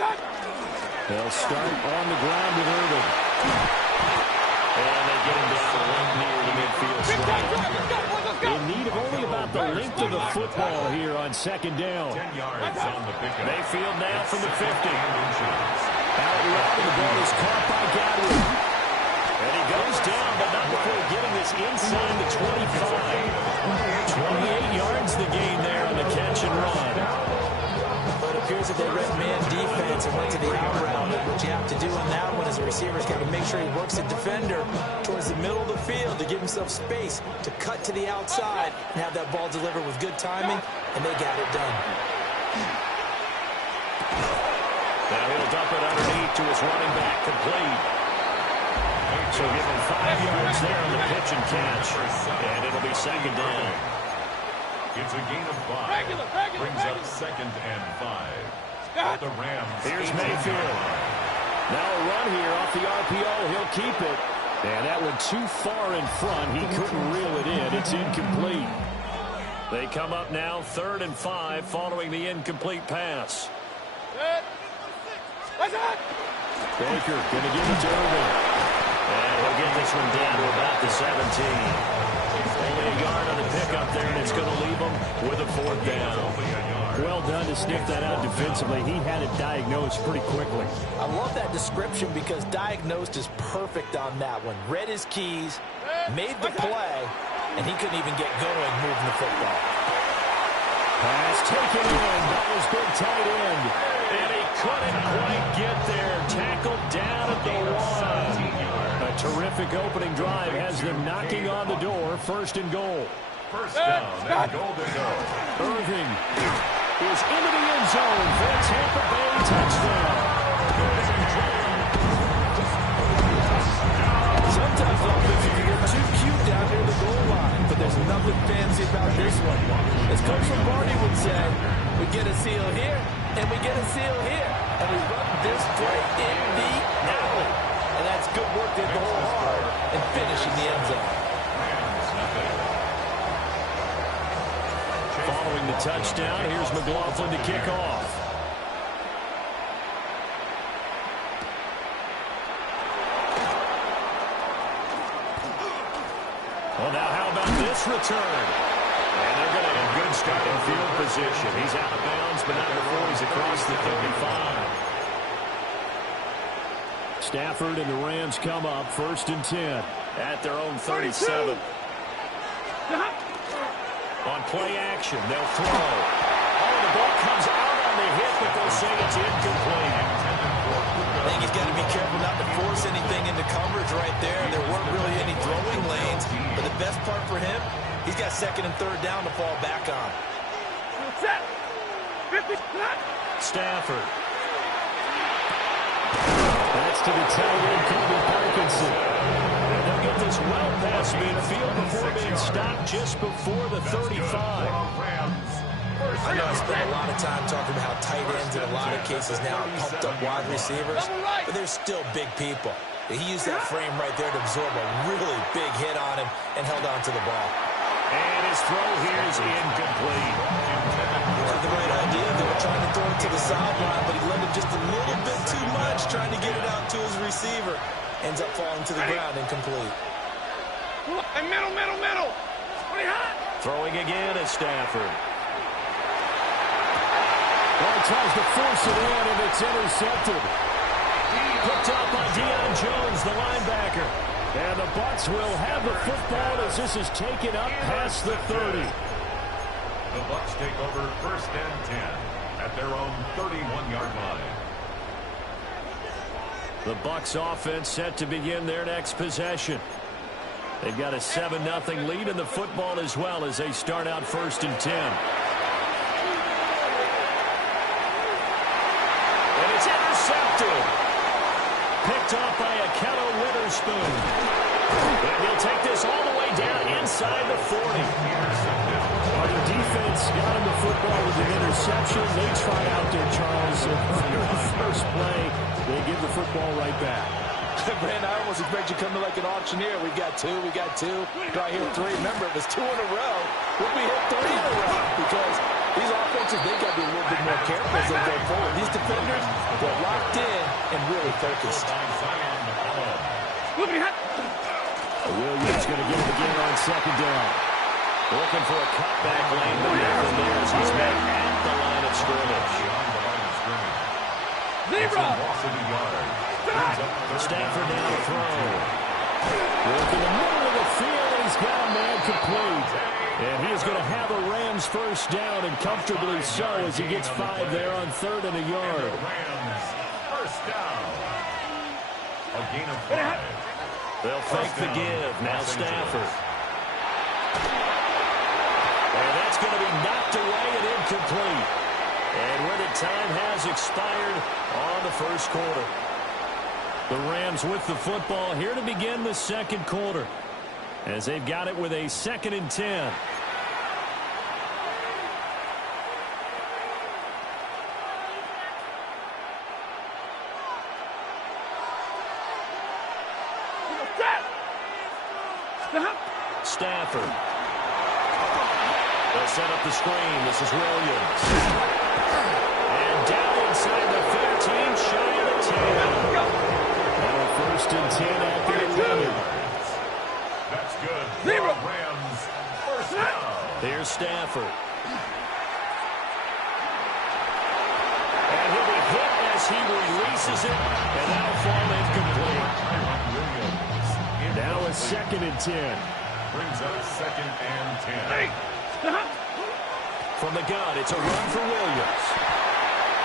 They'll start on the ground with Irvin. And they get him down right near the midfield stripe. In need of only about the length of the football here on second down. 10 yards on the pickup. Mayfield now from the 50. Out route, and the ball is caught by Godwin. And he goes down, but not before getting this inside the 25. 28 yards the gain there on the catch and run. But it appears that they read man defense and went to the out route. What you have to do on that one is a receiver's got to make sure he works the defender towards the middle of the field to give himself space to cut to the outside and have that ball delivered with good timing, and they got it done. Now he'll dump it underneath to his running back, complete. So give him 5 yards there on the pitch and catch. And it'll be second down. It's a gain of 5. Brings up 2nd and 5. The Rams. Here's Mayfield. Now a run here off the RPO. He'll keep it. And that one too far in front. He couldn't reel it in. It's incomplete. They come up now 3rd and 5 following the incomplete pass. Baker going to give it to Irvin. And he'll get this one down to about the 17. Only a yard on the pickup there, and it's going to leave him with a 4th down. Well done to sniff that out defensively. He had it diagnosed pretty quickly. I love that description because diagnosed is perfect on that one. Read his keys, made the play, and he couldn't even get going moving the football. Pass taken in by his big tight end. And he couldn't quite get there. Tackled down at the 1. A terrific opening drive has them knocking on the door. 1st and goal. First down and goal to go. Irving is into the end zone for a Tampa Bay touchdown. Sometimes offensive can get too cute down near the goal line, but there's nothing fancy about this one. As Coach Lombardi would say, we get a seal here, and we get a seal here, and we run this play in the alley. And that's good work to hit the hole hard and finish in the end zone. Following the touchdown, here's McLaughlin to kick off. Well, now how about this return? And they're going to have good starting field position. He's out of bounds, but not before he's across the 35. Stafford and the Rams come up 1st and 10 at their own 37. On play action, they'll throw. Oh, the ball comes out on the hit, but they'll say it's incomplete. I think he's got to be careful not to force anything into coverage right there. There weren't really any throwing lanes, but the best part for him, he's got 2nd and 3rd down to fall back on. Stafford. That's to the tight end, Kobe Parkinson. And they'll get this well past midfield before being stopped just before the 35. I know I spent a lot of time talking about how tight ends in a lot of cases now are pumped up wide receivers, but they're still big people. He used that frame right there to absorb a really big hit on him and held on to the ball. And his throw here is incomplete. Had the right idea. They were trying to throw it to the sideline, but he let it just a little bit too much, trying to get it out to his receiver. Ends up falling to the ground, incomplete. Middle. Throwing again at Stafford. Well, he tries to force it in, and it's intercepted. Picked up by Deion Jones, the linebacker. And the Bucs will have the football as this is taken up past the 30. The Bucs take over 1st and 10 at their own 31-yard line. The Bucs offense set to begin their next possession. They've got a 7-0 lead in the football as well as they start out 1st and 10. And it's intercepted. Picked off by Akello Witherspoon. And he'll take this all the way down inside the 40. The defense got him the football with an interception. They try out there, Charles. First play, they give the football right back. Brand, I almost expect you to come in like an auctioneer. We got two. Do I hear 3? Remember, it was 2 in a row. Would we hit 3 in a row? Because These offenses, they've got to be a little bit more careful as they go forward. These defenders, they're locked in and really focused. Williams going to get it again on second down. Looking for a cutback lane, but nothing there as he's met at the line of scrimmage. Stafford now to throw. Look in the middle of the field, and he's got a man complete. And he is going to have a Rams first down, and comfortably so as he gets 5 there on 3rd and a yard. Rams first down. A gain of 5. They'll fake the give. Now Stafford. And that's going to be knocked away and incomplete. And where the time has expired on the first quarter. The Rams with the football here to begin the second quarter, as they've got it with a 2nd and 10. Stafford. They'll set up the screen. This is Williams. And down inside the 15, shy of the 10. Now 1st and 10 at the 11. That's good. 0. Rams first down. There's Stafford. And he'll be hit as he releases it, and that'll fall incomplete. Now a 2nd and 10. Brings up 2nd and 10. From the gun, it's a run for Williams.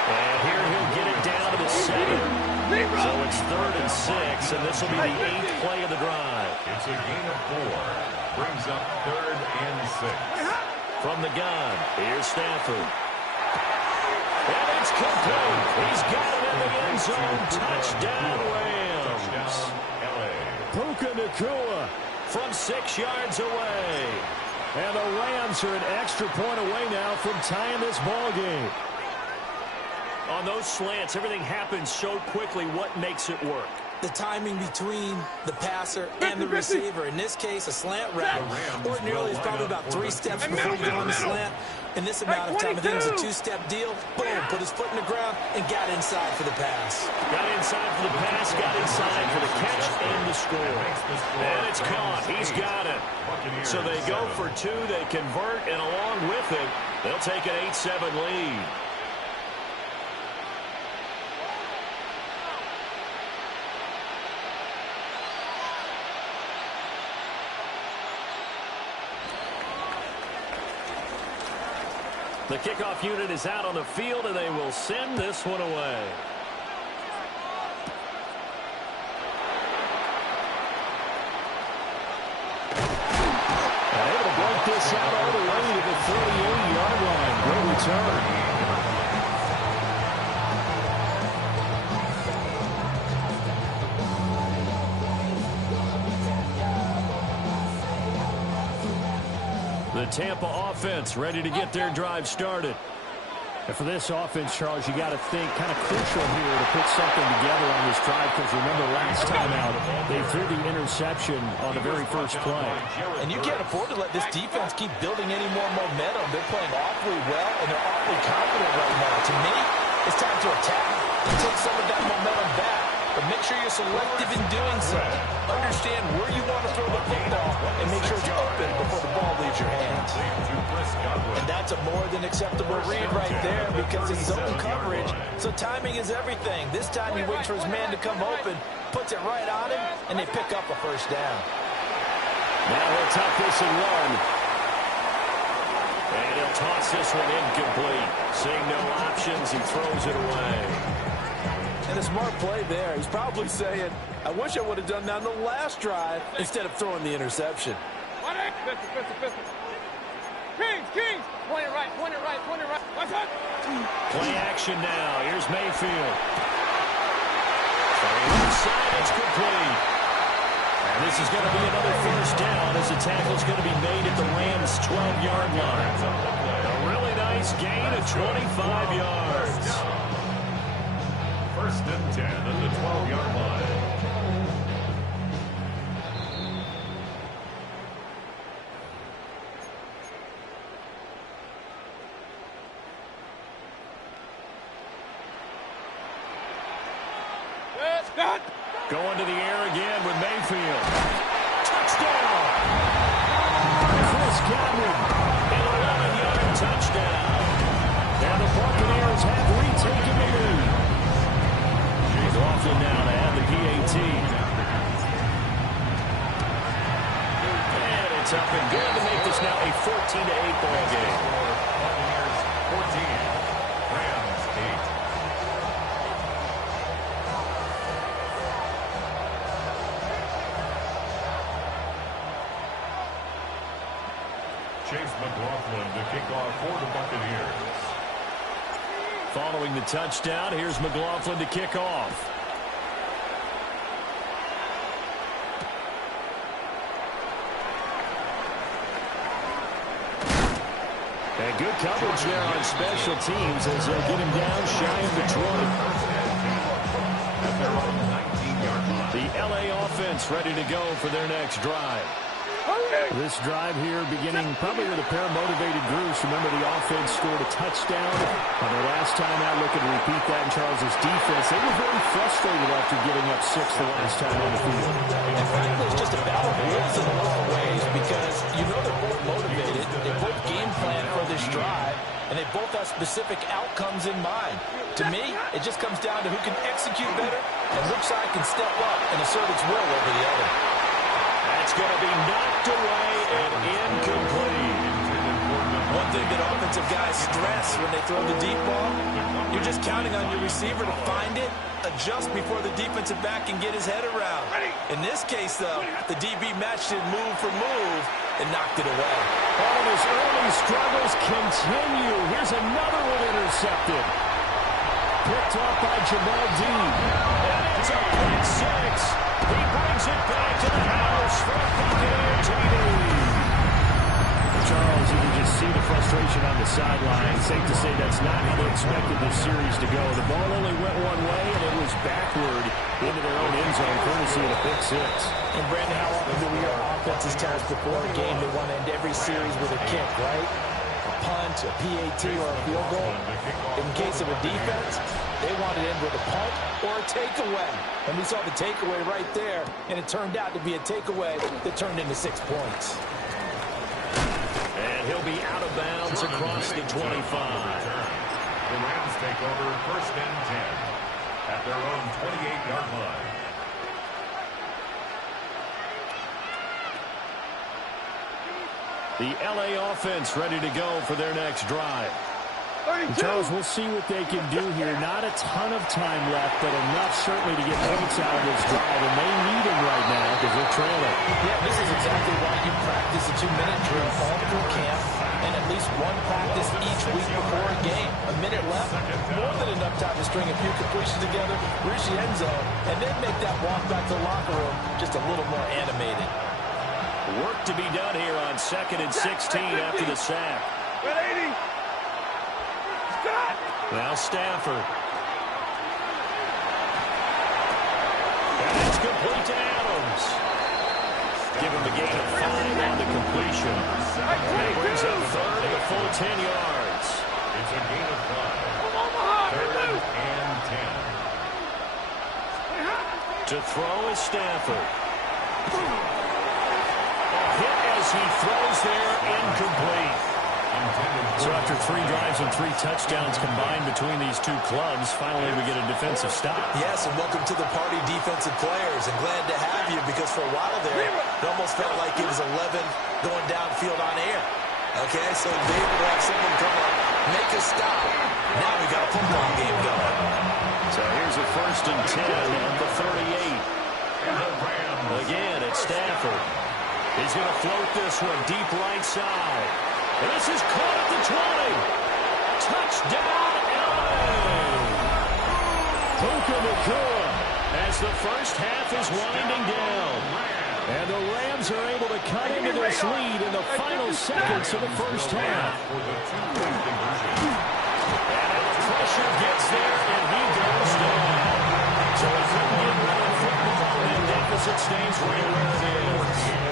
And here he'll get it down to the 7. So it's 3rd and 6, and this will be the 8th play of the drive. It's a gain of 4. Brings up 3rd and 6. From the gun, here's Stafford. And it's complete. He's got it in the end zone. Touchdown, Rams. Puka Nacua from 6 yards away. And the Rams are an extra point away now from tying this ball game. On those slants, everything happens so quickly. What makes it work? The timing between the passer and the receiver. In this case, a slant route. Ordinarily, it's probably about 3 steps before you get on the slant. In this amount of time, I think it was a 2-step deal. Boom, put his foot in the ground and got inside for the pass. Got inside for the pass, got inside for the catch and the score. And it's caught. He's got it. So they go for 2, they convert, and along with it, they'll take an 8-7 lead. The kickoff unit is out on the field, and they will send this one away. And able to break this out all the way to the 38-yard line. Great return. The Tampa offense ready to get their drive started. And for this offense, Charles, you got to think kind of crucial here to put something together on this drive, because remember last time out, they threw the interception on the very first play. And you can't afford to let this defense keep building any more momentum. They're playing awfully well, and they're awfully confident right now. To me, it's time to attack and take some of that momentum back. But make sure you're selective in doing so. Understand where you want to throw the football and make sure it's open before the ball leaves your hands. And that's a more than acceptable read right there, because it's zone coverage, so timing is everything. This time he waits for his man to come open, puts it right on him, and they pick up a first down. Now he'll tuck this and run. And he'll toss this one incomplete. Seeing no options, he throws it away. And a smart play there. He's probably saying, I wish I would have done that on the last drive instead of throwing the interception. Kings, point it right. Play action now. Here's Mayfield. Inside, it's complete. And this is going to be another first down as the tackle's going to be made at the Rams' 12-yard line. A really nice gain of 25 yards. First and 10 at the 12-yard line. Going to the air again with Mayfield. Touchdown! Chris Godwin, an 11-yard touchdown. And the Buccaneers have retaken the lead. McLaughlin now to add the PAT. And it's up and good to make this now a 14-8 ball game. Buccaneers 14, Rams 8. Chase McLaughlin to kick off for the Buccaneers. Following the touchdown, here's McLaughlin to kick off. And good coverage there on special teams as they'll get him down shy of the 20. At their own 19-yard line. The LA offense ready to go for their next drive. This drive here beginning probably with a pair of motivated groups. Remember, the offense scored a touchdown on their last time out. Looking to repeat that in Charles' defense. They were very frustrated after giving up 6 the last time on the field. And frankly, it's just a battle of wills in a lot of ways because you know they're both motivated. They both game plan for this drive, and they both have specific outcomes in mind. To me, it just comes down to who can execute better and which side can step up and assert its will over the other. That's going to be knocked away and incomplete. One thing that offensive guys stress when they throw the deep ball, you're just counting on your receiver to find it, adjust before the defensive back can get his head around. In this case, though, the DB matched it move for move and knocked it away. Oh, and his early struggles continue. Here's another one intercepted. Picked off by Jamel Dean. And it's a pick 6. He brings it back to the house for a Buccaneer TD. Charles, you can just see the frustration on the sideline. Safe to say that's not how they expected this series to go. The ball only went one way, and it was backward into their own end zone, courtesy of the pick 6. And Brandon, how often do we hear offenses tell us before a game they want to end every series with a kick, right? A punt, a PAT, or a field goal. In case of a defense, they want to end with a punt or a takeaway. And we saw the takeaway right there, and it turned out to be a takeaway that turned into 6 points. And he'll be out of bounds across the 25. The Rams take over 1st and 10 at their own 28-yard line. The LA offense ready to go for their next drive. Charles, we'll see what they can do here. Not a ton of time left, but enough certainly to get points out of this drive, and they need them right now because they're trailing. Yeah, this is exactly why you practice a 2-minute drill all through camp and at least one practice each week before a game. A minute left, more than enough time to string a few completions together, reach the end zone, and then make that walk back to the locker room just a little more animated. Work to be done here on 2nd and 16 after the sack. Now Stafford. And it's complete to Adams. Give him a gain of 5 on the completion. And he brings up 3rd and a full 10 yards. It's a gain of 5. 3rd and 10. To throw is Stafford. A hit as he throws there, incomplete. So after 3 drives and 3 touchdowns combined between these two clubs, finally we get a defensive stop. Yes, and welcome to the party, defensive players, and glad to have you because for a while there, it almost felt like it was 11 going downfield on air. Okay, so to be able to have someone come up, make a stop. Now we got a football game going. So here's a 1st and 10 at the 38. Again, it's Stafford. He's going to float this one deep right side. And this is caught at the 20. Touchdown, LA! Puka Nacua as the first half is winding down. And the Rams are able to cut into this lead in the final seconds of the first half. And the pressure gets there, and he goes down. So he couldn't get rid of the football, and deficit stays right where it is.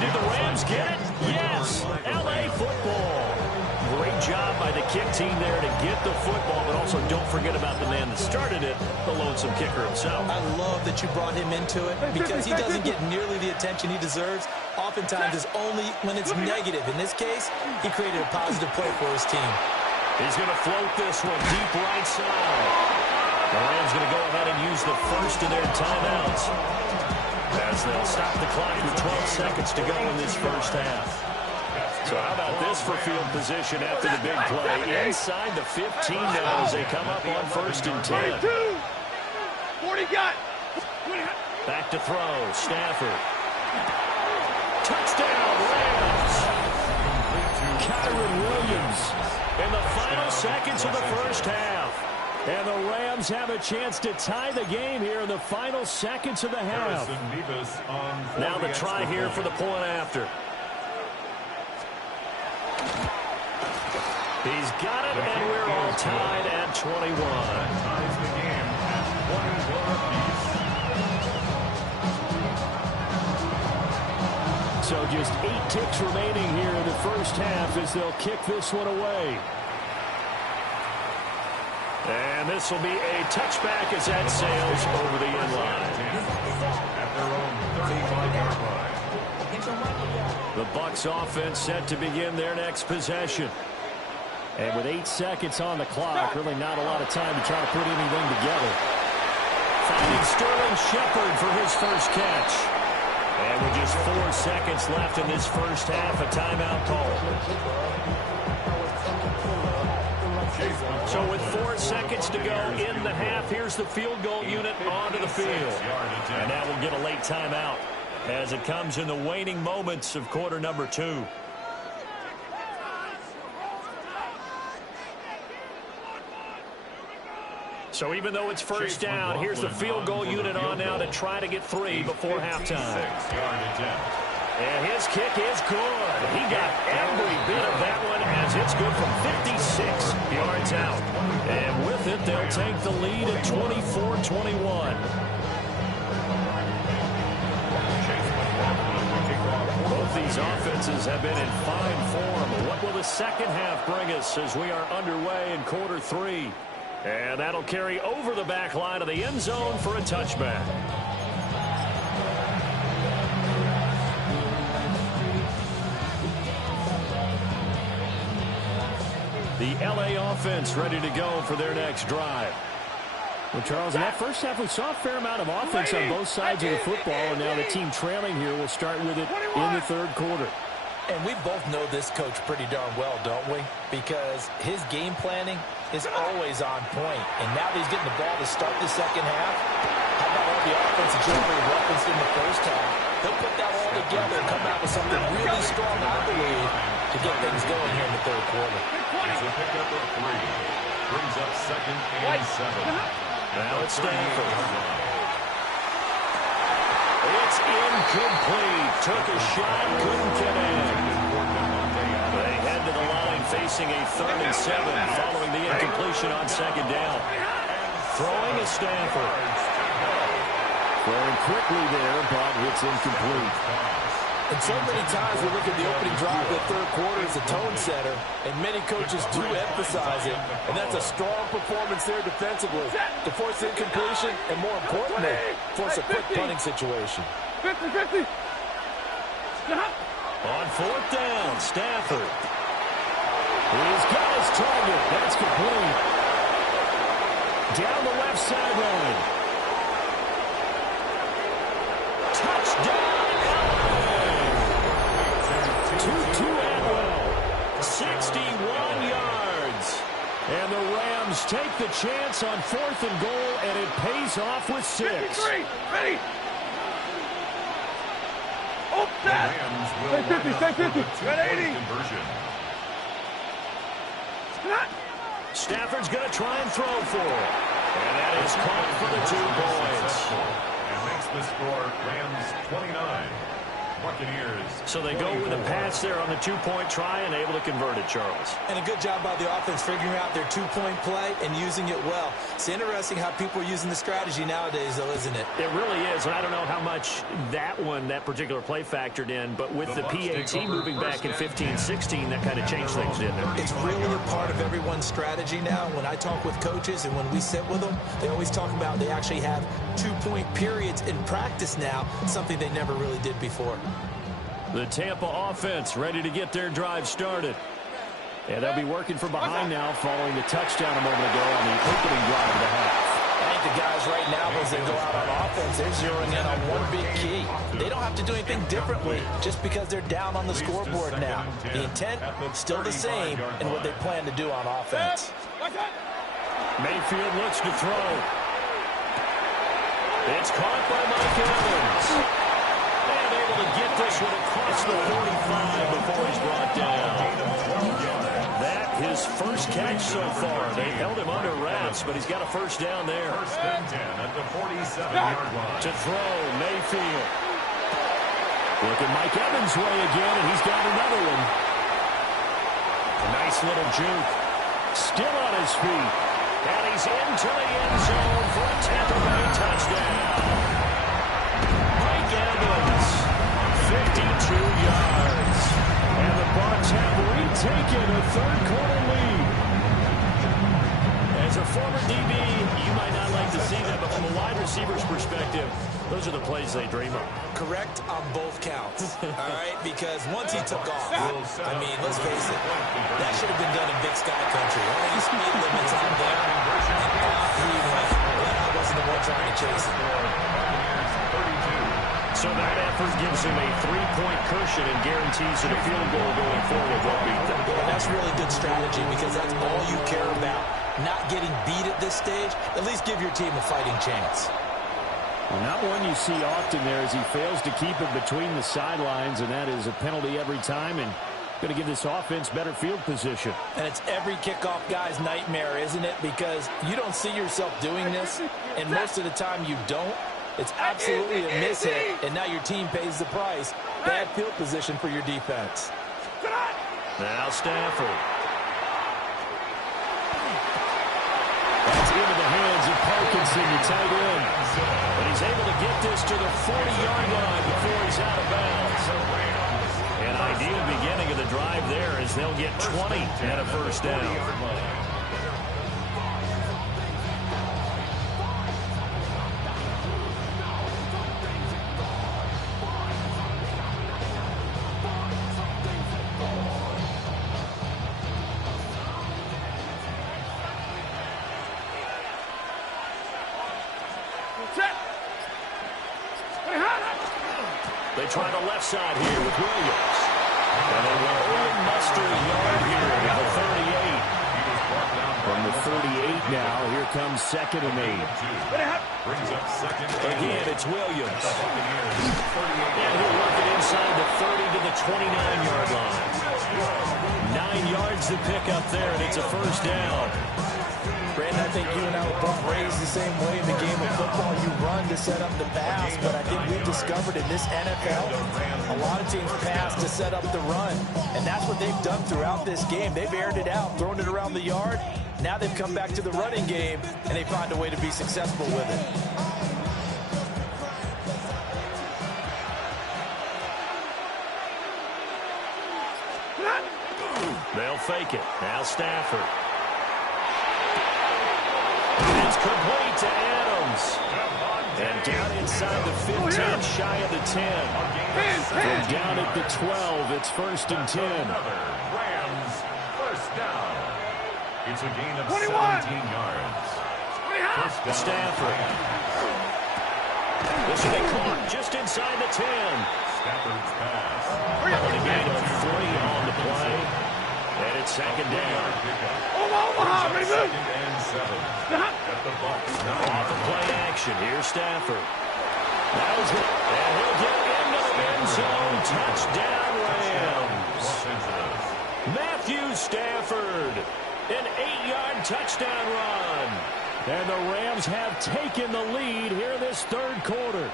Did the Rams get it? Yes. LA football. Great job by the kick team there to get the football, but also don't forget about the man that started it, the lonesome kicker himself. I love that you brought him into it because he doesn't get nearly the attention he deserves. Oftentimes it's only when it's negative. In this case, he created a positive play for his team. He's going to float this one deep right side. The Rams going to go ahead and use the first of their timeouts as they'll stop the clock with 12 seconds to go in this first half. So how about this for field position after the big play? Inside the 15 now as they come up on 1st and 10. 40 got. Back to throw. Stafford. Touchdown, Rams. Kyron Williams in the final seconds of the first half. And the Rams have a chance to tie the game here in the final seconds of the half. Now the try here for the point after. He's got it, and we're all tied at 21. Ties the game at 21 apiece. So just 8 ticks remaining here in the first half as they'll kick this one away. And this will be a touchback as that sails over the end line. At their own 35-yard line. The Bucs offense set to begin their next possession. And with 8 seconds on the clock, really not a lot of time to try to put anything together. Finding Sterling Shepard for his first catch. And with just 4 seconds left in this first half, a timeout call. So with 4 seconds to go in the half, here's the field goal unit onto the field. And now we'll get a late timeout as it comes in the waning moments of quarter number 2. So even though it's first down, here's the field goal unit on now to try to get 3 before halftime. And his kick is good. He got every bit of that one as it's good from 56 yards out. And with it, they'll take the lead at 24-21. Both these offenses have been in fine form. What will the second half bring us as we are underway in quarter 3? And that'll carry over the back line of the end zone for a touchback. The L.A. offense ready to go for their next drive. Well, Charles, in that first half, we saw a fair amount of offense on both sides of the football, and now the team trailing here will start with it in the third quarter. And we both know this coach pretty darn well, don't we? Because his game planning is always on point. And now that he's getting the ball to start the second half, how about all the offense that Jeffrey referenced in the first half? He'll put that all together and come out with something really strong, I believe, to get things going here in the third quarter. It's a pickup of 3. Brings up 2nd and 7. Now it's Stanford. It's incomplete. Took a shot, couldn't get in. They head to the line facing a 3rd and 7 following the incompletion on 2nd down. Throwing is Stanford. Throwing quickly there, but it's incomplete. And so many times we look at the opening drive of the third quarter as a tone setter, and many coaches do emphasize it, and that's a strong performance there defensively to force incompletion and, more importantly, force a quick punting situation. 50-50. On 4th down, Stafford. He's got his target. That's complete. Down the left sideline. Touchdown, Tutu Atwell, 61 yards. And the Rams take the chance on 4th and goal, and it pays off with 6. 53. Ready. Oh, that. Stay 50. Got 80. Conversion. Stafford's going to try and throw for it. And that is caught for the 2 points. And makes the score Rams 29, Buccaneers. So they go with a pass there on the two-point try and able to convert it, Charles. And a good job by the offense figuring out their two-point play and using it well. It's interesting how people are using the strategy nowadays, though, isn't it? It really is, and I don't know how much that particular play factored in, but with the PAT moving back in 15-16, that kind of changed things, didn't it? It's really a part of everyone's strategy now. When I talk with coaches and when we sit with them, they always talk about they actually have two-point periods in practice now, something they never really did before. The Tampa offense ready to get their drive started. And they'll be working from behind now following the touchdown a moment ago on the opening drive of the half. I think the guys right now, as they go out on offense, they're zeroing in on one big key. They don't have to do anything differently just because they're down on the scoreboard now. The intent still the same in what they plan to do on offense. Mayfield looks to throw. It's caught by Mike Evans. And able to get this one across the 45 before he's brought down. That his first catch so far. They held him under wraps, but he's got a first down there. First and 10 at the 47-yard line. To throw, Mayfield. Looking Mike Evans' way again, and he's got another one. A nice little juke. Still on his feet. And he's into the end zone for a Tampa Bay touchdown. Mike Evans, 52 yards. And the Bucs have retaken a third-quarter lead. As a former DB, you might not like to see that, but from a wide receiver's perspective, those are the plays they dream of. Correct on both counts, all right? Because once he took off, I mean, let's face it, that should have been done in Big Sky Country. Only speed limits out there, and off he went. But I wasn't the one trying to chase him. So that effort gives him a three-point cushion and guarantees that a field goal going forward won't beat them. Yeah, that's really good strategy because that's all you care about. Not getting beat at this stage, at least give your team a fighting chance. Well, not one you see often there as he fails to keep it between the sidelines, and that is a penalty every time and going to give this offense better field position. And it's every kickoff guy's nightmare, isn't it? Because you don't see yourself doing this, and most of the time you don't. It's absolutely a mishit, and now your team pays the price. Bad field position for your defense. Now Stafford. That's into the hands of Parkinson, the tight end. But he's able to get this to the 40-yard line before he's out of bounds. An ideal beginning of the drive there as they'll get 20 and a first down. They try the left side here with Williams. And they will only muster a yard here at the 38. From the 38 now, here comes 2nd and 8. Brings up second. Again, it's Williams. And he'll work it inside the 30 to the 29-yard line. 9 yards to pick up there, and it's a first down. Brandon, I think you and I were both raised the same way in the game of football. You run to set up the pass, but I think we've discovered in this NFL, a lot of teams pass to set up the run, and that's what they've done throughout this game. They've aired it out, thrown it around the yard. Now they've come back to the running game, and they find a way to be successful with it. They'll fake it. Now Stafford. It's complete to Adams. And down inside the 15, shy of the 10. From down at the 12, it's 1st and 10. Rams first down. It's a gain of 17 yards. First down. Stafford. This will be caught just inside the 10. Stafford's pass. A gain of 3 on the play. And it's 2nd down. Second and 7. At the Bucs. Off of play action. Here's Stafford. And he'll get into the end zone. Touchdown, Rams. Matthew Stafford. An 8-yard touchdown run. And the Rams have taken the lead here this third quarter.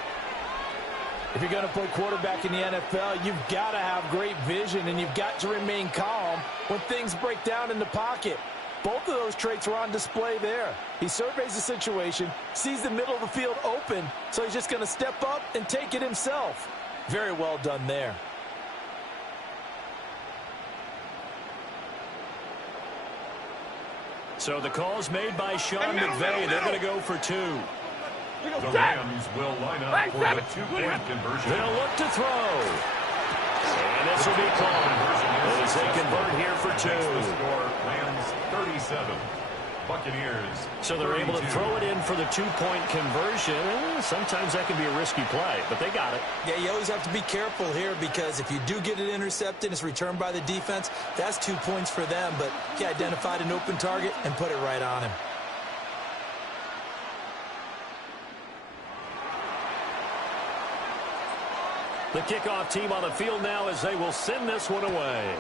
If you're going to play quarterback in the NFL, you've got to have great vision, and you've got to remain calm when things break down in the pocket. Both of those traits were on display there. He surveys the situation, sees the middle of the field open, so he's just going to step up and take it himself. Very well done there. So the call's made by Sean McVay. They're going to go for 2. The Rams will line up for the 2-point conversion. They'll look to throw. And this will be called as they convert here for 2. The score, Rams 37, Buccaneers So they're 32. able to throw it in for the 2-point conversion. Sometimes that can be a risky play, but they got it. Yeah, you always have to be careful here because if you do get it intercepted, it's returned by the defense. That's 2 points for them, but he identified an open target and put it right on him. The kickoff team on the field now as they will send this one away.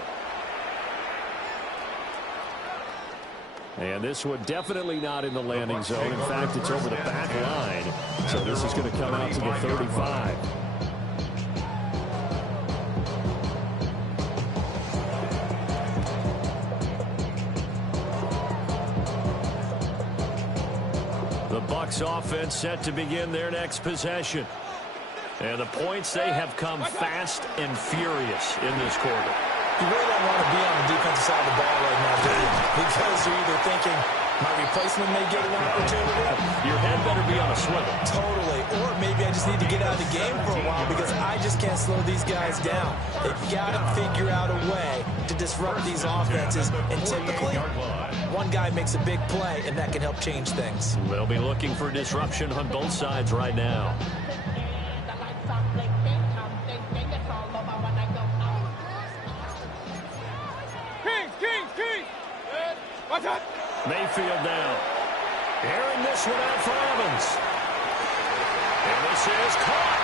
And this one definitely not in the landing zone. In fact, it's over the back line. So this is going to come out to the 35. The Bucs offense set to begin their next possession. And the points, they have come fast and furious in this quarter. You really don't want to be on the defensive side of the ball right now, do you? Because you're either thinking, my replacement may get an opportunity. Your head better be on a swivel. Totally. Or maybe I just need to get out of the game for a while because I just can't slow these guys down. They've got to figure out a way to disrupt these offenses. And typically, one guy makes a big play, and that can help change things. They'll be looking for disruption on both sides right now. Mayfield down. Airing this one out for Evans. And this is caught.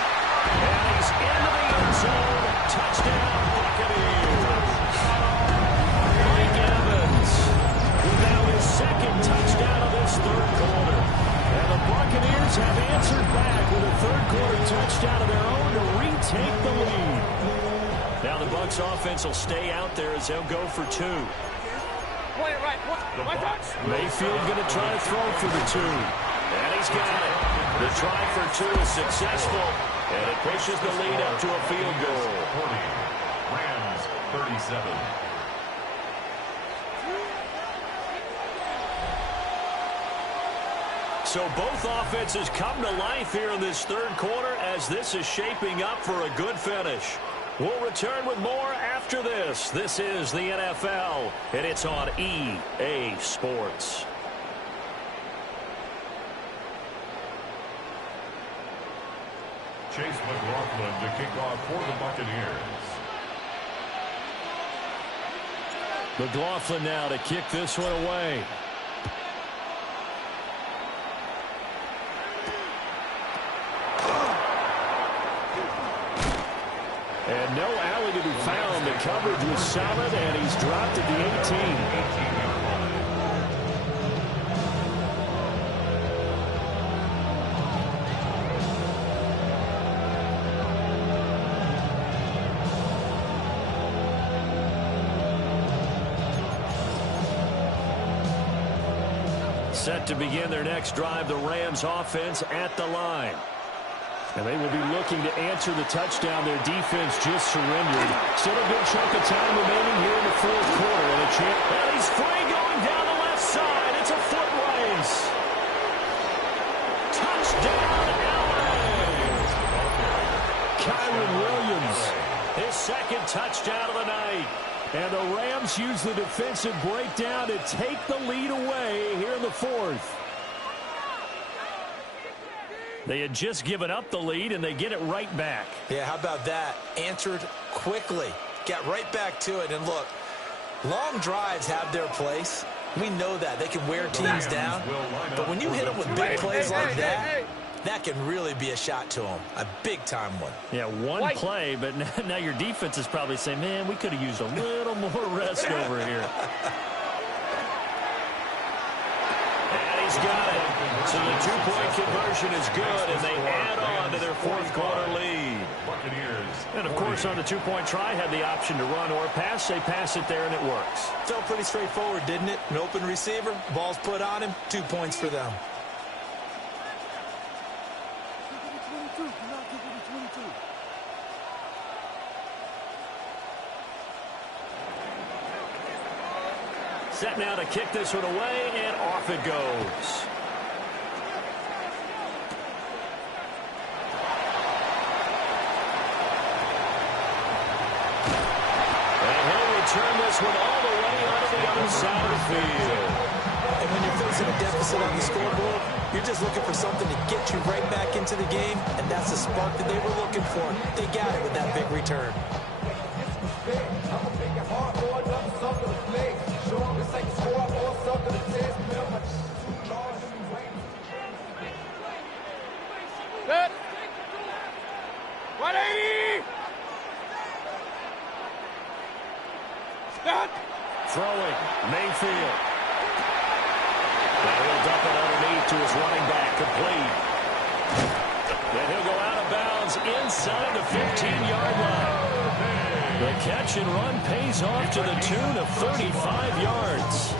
And he's into the end zone. Touchdown, Buccaneers. Mike Evans with now his second touchdown of this third quarter. And the Buccaneers have answered back with a third quarter touchdown of their own to retake the lead. Now the Bucs offense will stay out there as they'll go for 2. Mayfield going to try to throw for the 2. And he's got it. The try for 2 is successful. And it pushes the lead up to a field goal. 40. Rams 37. So both offenses come to life here in this third quarter as this is shaping up for a good finish. We'll return with more after this. This is the NFL, and it's on EA Sports. Chase McLaughlin to kick off for the Buccaneers. McLaughlin now to kick this one away. And no alley to be found. The coverage was solid, and he's dropped at the 18. Set to begin their next drive, the Rams offense at the line. And they will be looking to answer the touchdown their defense just surrendered. Still a good chunk of time remaining here in the fourth quarter. And he's free going down the left side. It's a foot race. Touchdown, LA. Kyron Williams, his second touchdown of the night. And the Rams use the defensive breakdown to take the lead away here in the fourth. They had just given up the lead, and they get it right back. Yeah, how about that? Answered quickly. Got right back to it. And look, long drives have their place. We know that. They can wear teams down. But when you hit them with big plays like that, that can really be a shot to them. A big-time one. Yeah, one play, but now your defense is probably saying, man, we could have used a little more rest over here. And he's got it. So the two-point conversion is good, and they add on to their fourth quarter lead. receivers on the two-point try had the option to run or pass. They pass it there, and it works. Felt pretty straightforward, didn't it? An open receiver, ball's put on him, 2 points for them. Set now to kick this one away, and off it goes. Turn this one all the way onto the other side of the field. And when you're facing a deficit on the scoreboard, you're just looking for something to get you right back into the game, and that's the spark that they were looking for. They got it with that big return. Set. 180. Throwing, Mayfield. And he'll dump it underneath to his running back, complete. And he'll go out of bounds inside the 15-yard line. The catch and run pays off to the tune of 35 yards.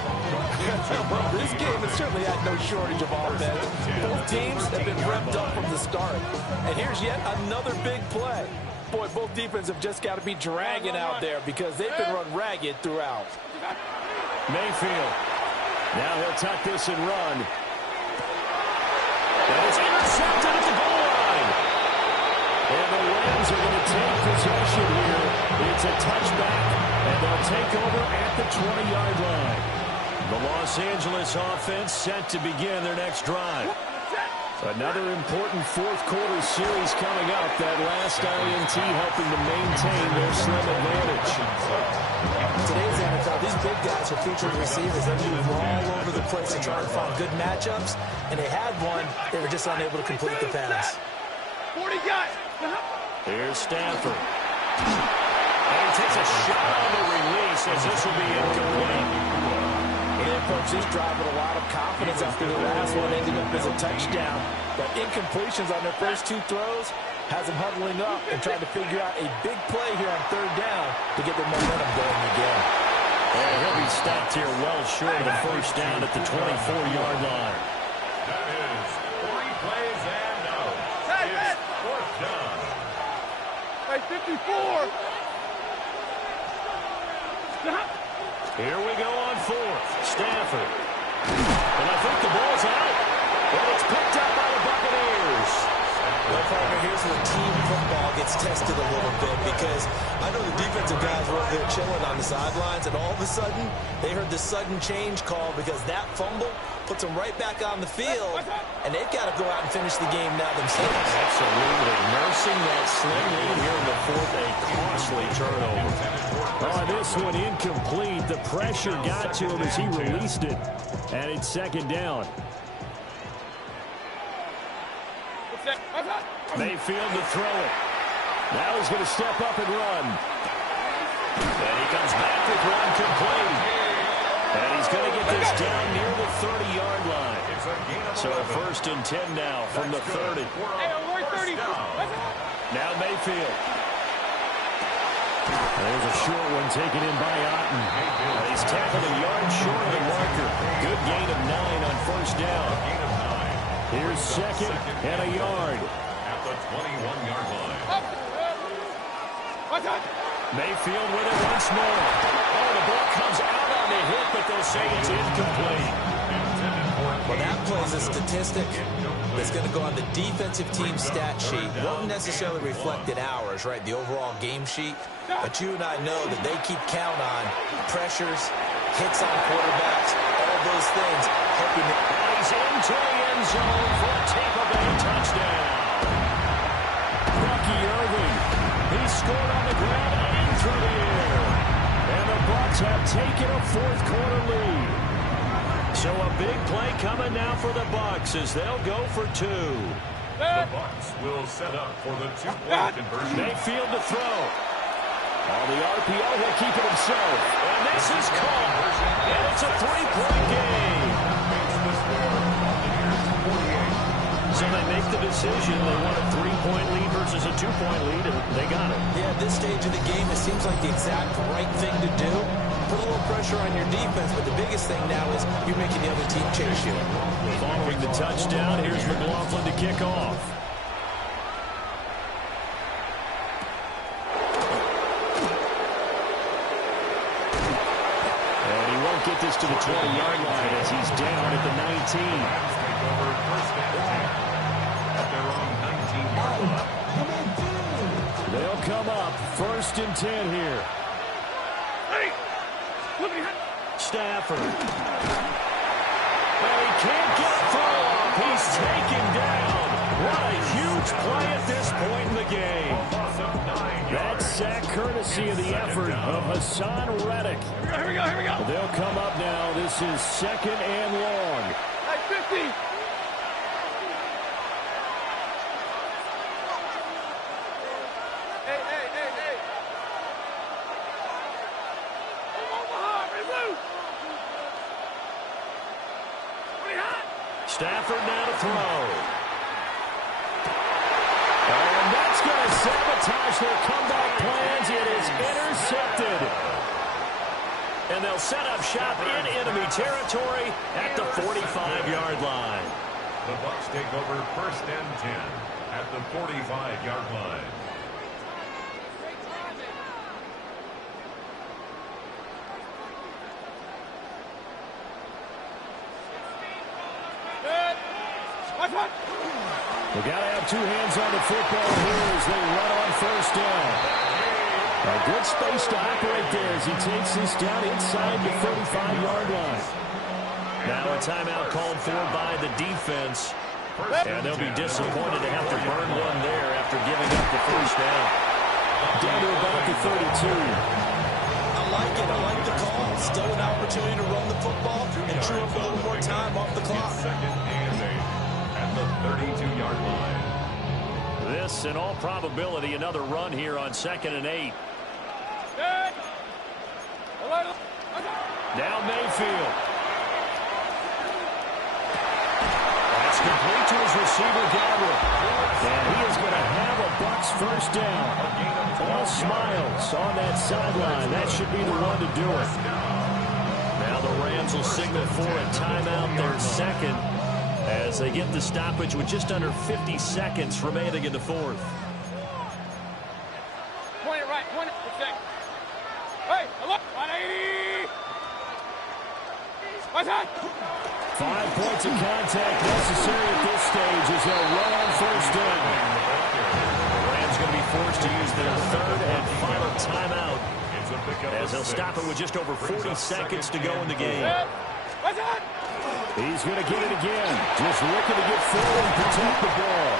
Well, this game has certainly had no shortage of offense. Both teams have been revved up from the start. And here's yet another big play. Boy, both defenses have just got to be dragging out there because they've been run ragged throughout. Mayfield. Now he'll tuck this and run. And it's intercepted at the goal line. And the Rams are going to take possession here. It's a touchback, and they'll take over at the 20-yard line. The Los Angeles offense set to begin their next drive. Another important fourth-quarter series coming up. That last INT helping to maintain their slim advantage. Today's NFL, these big guys are featured receivers. They move all over the place to try to find good matchups, and they had one. They were just unable to complete the pass. 40 guys. Here's Stanford. And he takes a shot on the release as this will be incomplete. They approached this drive with a lot of confidence after the last one ended up as a touchdown. But incompletions on their first two throws has them huddling up and trying to figure out a big play here on third down to get their momentum going again. And he'll be stopped here well short of the first down at the 24-yard line. That is 3 plays and out. It's fourth down. Hey, 54. Stop. Here we go on fourth. Stanford. And I think the ball's out. And it's picked up by the Buccaneers. Well, partner, here's where team football gets tested a little bit because I know the defensive guys were over there chilling on the sidelines, and all of a sudden, they heard the sudden change call because that fumble puts them right back on the field, and they've got to go out and finish the game now themselves. Absolutely. Nursing that slim lead here in the fourth, a costly turnover. Oh, this one incomplete. The pressure got to him as he released it, and it's second down. Mayfield to throw it. Now he's going to step up and run. And he comes back with one complete. And he's going to get this down near the 30-yard line. So first and 10 now from the 30. Now Mayfield. There's a short one taken in by Otten. And he's tackled a yard short of the marker. Good gain of 9 on first down. Here's second and a yard. At the 21-yard line. Mayfield with it once more. Oh, the ball comes out on the hit, but they'll say it's incomplete. Well, that plays a statistic that's going to go on the defensive team stat sheet. Won't necessarily reflect in ours, right, the overall game sheet. But you and I know that they keep count on pressures, hits on quarterbacks, all those things. Hoping that he's into the end zone for a Tampa Bay touchdown. Bucky Irving, he scored on the ground and through the air. And the Bucs have taken a fourth-quarter lead. So a big play coming now for the Bucs as they'll go for 2. The Bucs will set up for the 2-point conversion. Mayfield to throw. On the RPO, he'll keep it himself. And this is caught. And it's a 3-point game. So they make the decision. They want a 3-point lead versus a 2-point lead, and they got it. Yeah, at this stage of the game, it seems like the exact right thing to do. Put a little pressure on your defense, but the biggest thing now is you're making the other team chase you. Following the touchdown, here's McLaughlin to kick off. And he won't get this to the 20-yard line as he's down at the 19. They'll come up 1st and 10 here. Stafford. Well, he can't get a throw off. He's taken down. What a huge play at this point in the game. That sack courtesy of the effort of Hassan Reddick. Here we go. They'll come up now. This is 2nd and long. Hey, 50. Stafford now to throw. And that's going to sabotage their comeback plans. It is intercepted. And they'll set up shop in enemy territory at the 45-yard line. The Bucs take over 1st and 10 at the 45-yard line. We got to have 2 hands on the football here as they run on 1st down. A good space to operate there as he takes this down inside the 35-yard line. Now a timeout called for by the defense. And they'll be disappointed to have to burn one there after giving up the 1st down. Down to about the 32. I like it. I like the call. Still an opportunity to run the football and chew up a little more time off the clock. 2nd and 8 at the 32-yard line. This, in all probability, another run here on 2nd and 8. Now Mayfield. That's complete to his receiver, Gallup. And he is going to have a Bucs 1st down. All smiles on that sideline. That should be the one to do it. Now the Rams will signal for a timeout, their 2nd, as they get the stoppage with just under 50 seconds remaining in the 4th. Point it right. Hey, look. 180. What's that? 5 points of contact necessary at this stage as they'll run on 1st down. The Rams going to be forced to use their 3rd and final timeout as they'll stop it with just over 40 seconds to go in the game. What's that? He's going to get it again. Just looking to get forward and protect the ball.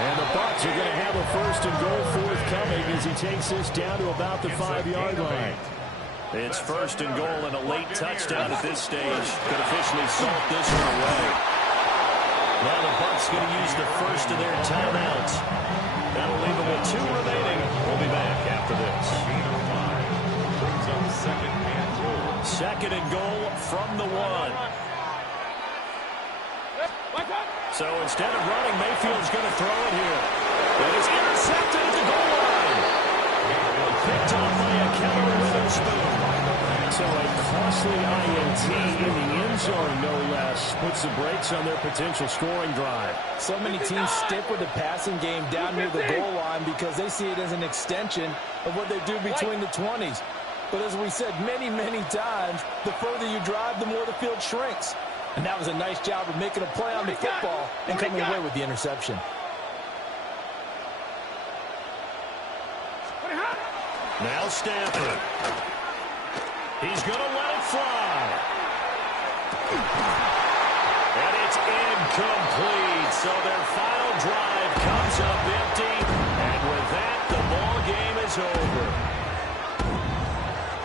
And the Bucs are going to have a 1st and goal forthcoming as he takes this down to about the 5-yard line. It's 1st and goal and a late touchdown at this stage could officially salt this one away. Now the Bucs going to use the 1st of their timeouts. That'll leave them with 2 remaining. We'll be back after this. 2nd and goal from the 1. So instead of running, Mayfield's going to throw it here. It is intercepted at the goal line. Picked off by a Keller Witherspoon. So a costly INT in the end zone, no less, puts the brakes on their potential scoring drive. So many teams stick with the passing game down near the goal line because they see it as an extension of what they do between the 20s. But as we said many, many times, the further you drive, the more the field shrinks. And that was a nice job of making a play on the football and coming away with the interception. Now Stafford. He's going to let it fly. And it's incomplete. So their final drive comes up empty. And with that, the ball game is over.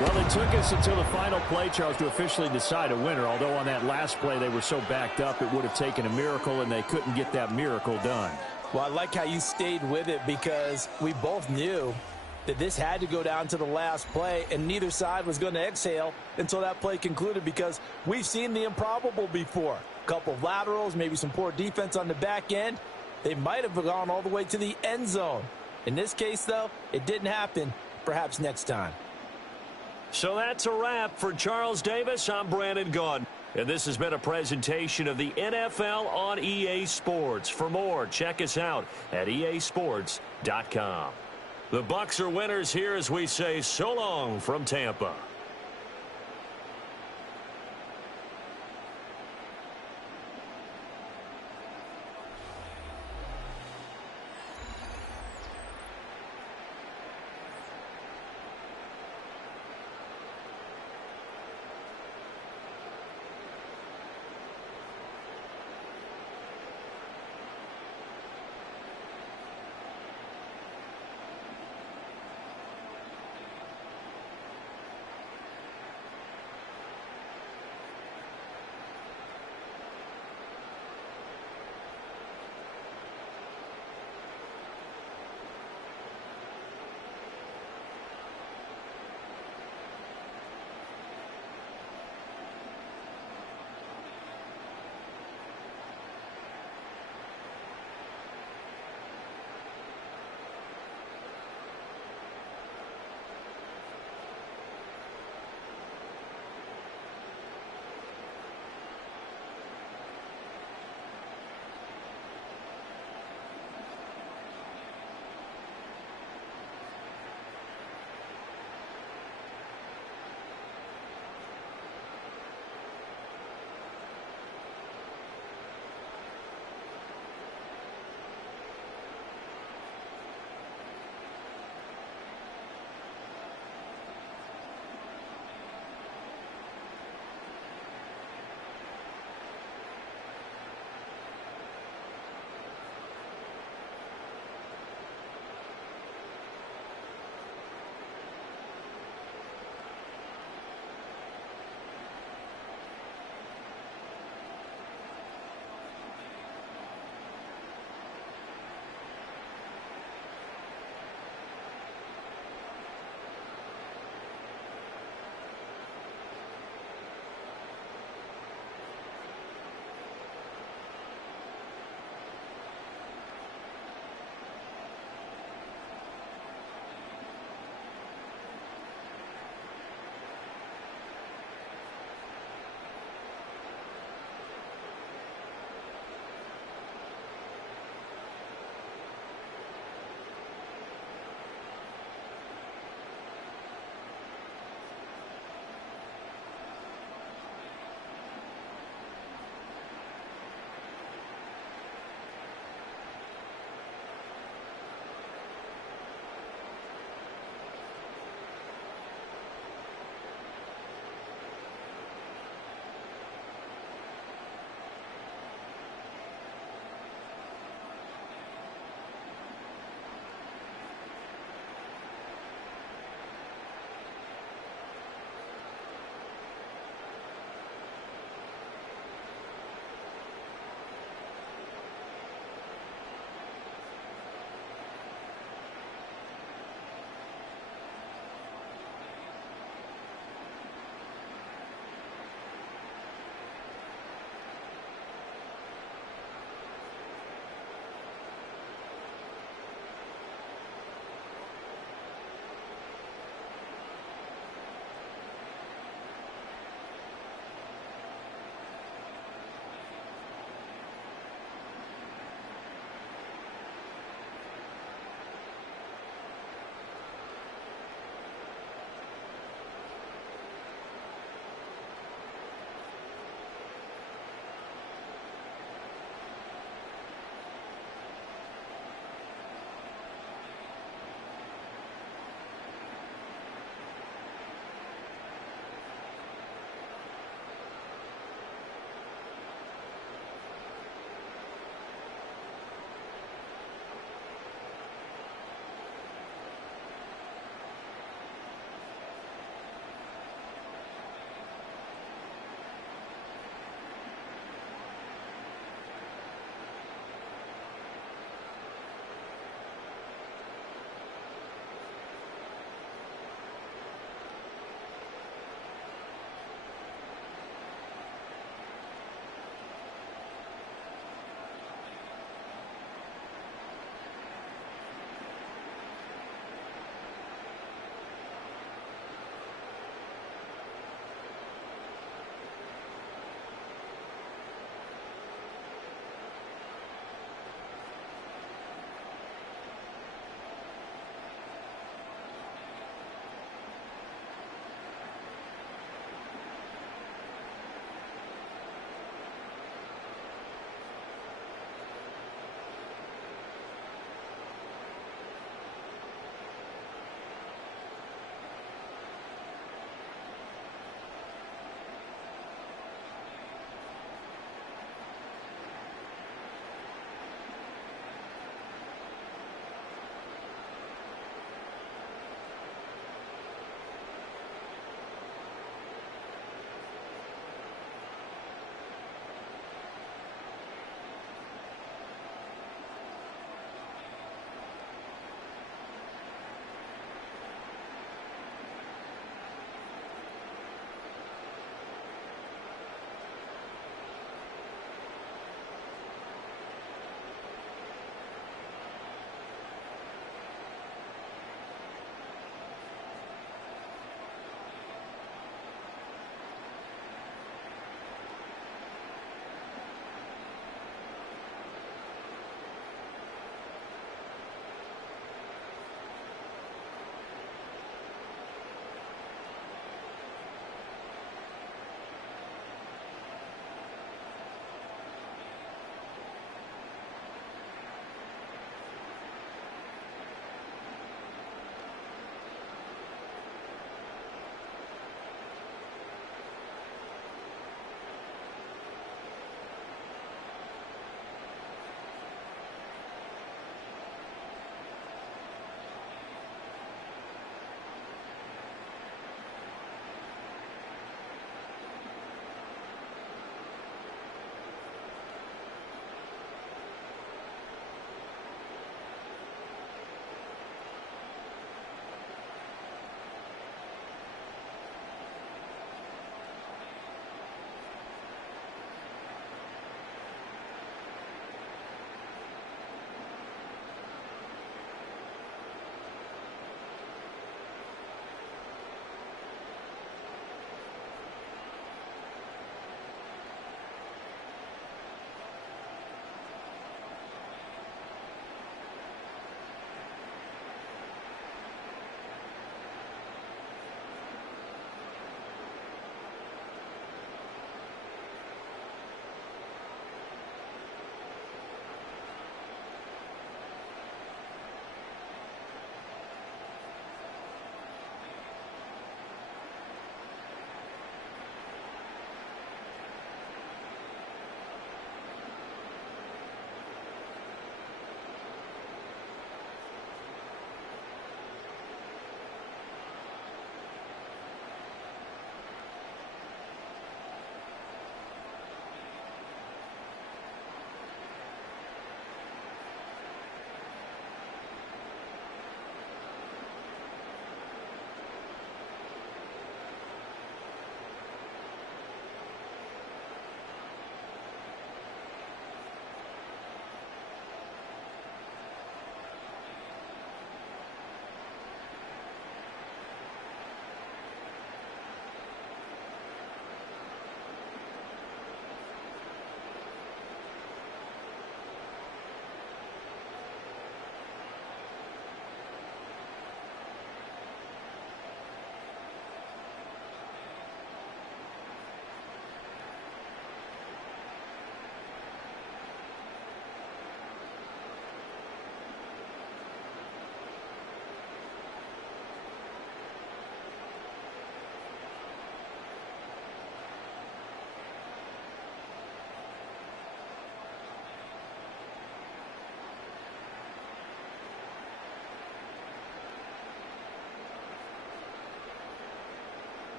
Well, it took us until the final play, Charles, to officially decide a winner. Although on that last play they were so backed up, it would have taken a miracle, and they couldn't get that miracle done. Well, I like how you stayed with it because we both knew that this had to go down to the last play, and neither side was going to exhale until that play concluded because we've seen the improbable before. couple of laterals, maybe some poor defense on the back end. They might have gone all the way to the end zone. In this case, though, it didn't happen. Perhaps next time. So that's a wrap for Charles Davis. I'm Brandon Gaudin. And this has been a presentation of the NFL on EA Sports. For more, check us out at easports.com. The Bucs are winners here as we say so long from Tampa.